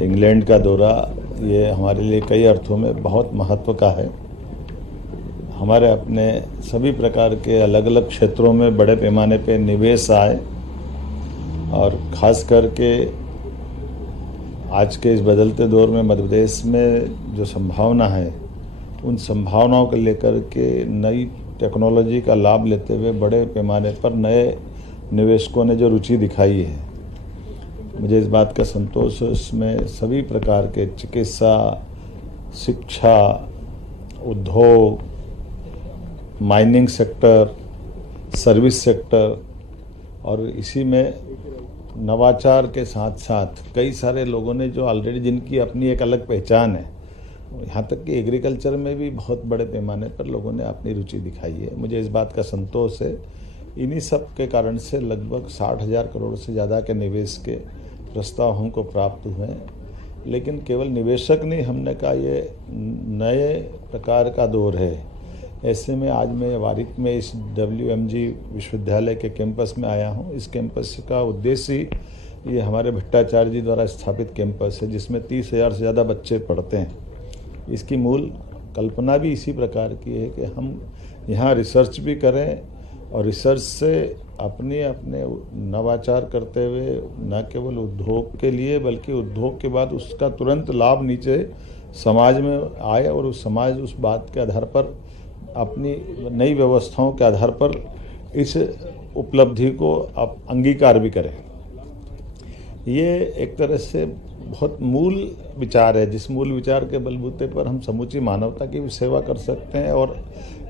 England का दौरा ये हमारे लिए कई अर्थों में बहुत महत्व का है। हमारे अपने सभी प्रकार के अलग अलग क्षेत्रों में बड़े पैमाने पे निवेश आए और ख़ास करके आज के इस बदलते दौर में मध्य प्रदेश में जो संभावना है, उन संभावनाओं को लेकर के नई टेक्नोलॉजी का लाभ लेते हुए बड़े पैमाने पर नए निवेशकों ने जो रुचि दिखाई है, मुझे इस बात का संतोष है। इसमें सभी प्रकार के चिकित्सा, शिक्षा, उद्योग, माइनिंग सेक्टर, सर्विस सेक्टर और इसी में नवाचार के साथ साथ कई सारे लोगों ने जो ऑलरेडी जिनकी अपनी एक अलग पहचान है, यहाँ तक कि एग्रीकल्चर में भी बहुत बड़े पैमाने पर लोगों ने अपनी रुचि दिखाई है। मुझे इस बात का संतोष है। इन्हीं सब के कारण से लगभग 60,000 करोड़ से ज़्यादा के निवेश के प्रस्ताव हमको प्राप्त हुए हैं। लेकिन केवल निवेशक नहीं, हमने कहा ये नए प्रकार का दौर है। ऐसे में आज मैं वारिक में इस WMG विश्वविद्यालय के कैंपस में आया हूँ। इस कैंपस का उद्देश्य ही ये हमारे भट्टाचार्य जी द्वारा स्थापित कैंपस है, जिसमें 30,000 से ज़्यादा बच्चे पढ़ते हैं। इसकी मूल कल्पना भी इसी प्रकार की है कि हम यहाँ रिसर्च भी करें और रिसर्च से अपने नवाचार करते हुए न केवल उद्योग के लिए बल्कि उद्योग के बाद उसका तुरंत लाभ नीचे समाज में आए और उस समाज उस बात के आधार पर अपनी नई व्यवस्थाओं के आधार पर इस उपलब्धि को आप अंगीकार भी करें। ये एक तरह से बहुत मूल विचार है, जिस मूल विचार के बलबूते पर हम समूची मानवता की भी सेवा कर सकते हैं और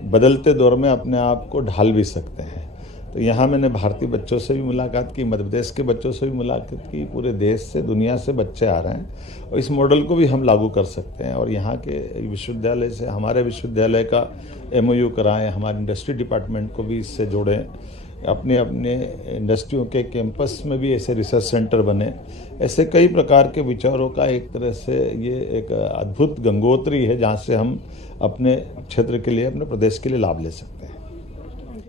बदलते दौर में अपने आप को ढाल भी सकते हैं। तो यहाँ मैंने भारतीय बच्चों से भी मुलाकात की, मध्य प्रदेश के बच्चों से भी मुलाकात की, पूरे देश से, दुनिया से बच्चे आ रहे हैं और इस मॉडल को भी हम लागू कर सकते हैं। और यहाँ के विश्वविद्यालय से हमारे विश्वविद्यालय का MOU कराएं, हमारे इंडस्ट्री डिपार्टमेंट को भी इससे जोड़ें, अपने इंडस्ट्रियों के कैंपस में भी ऐसे रिसर्च सेंटर बने। ऐसे कई प्रकार के विचारों का एक तरह से ये एक अद्भुत गंगोत्री है, जहाँ से हम अपने क्षेत्र के लिए, अपने प्रदेश के लिए लाभ ले सकते हैं।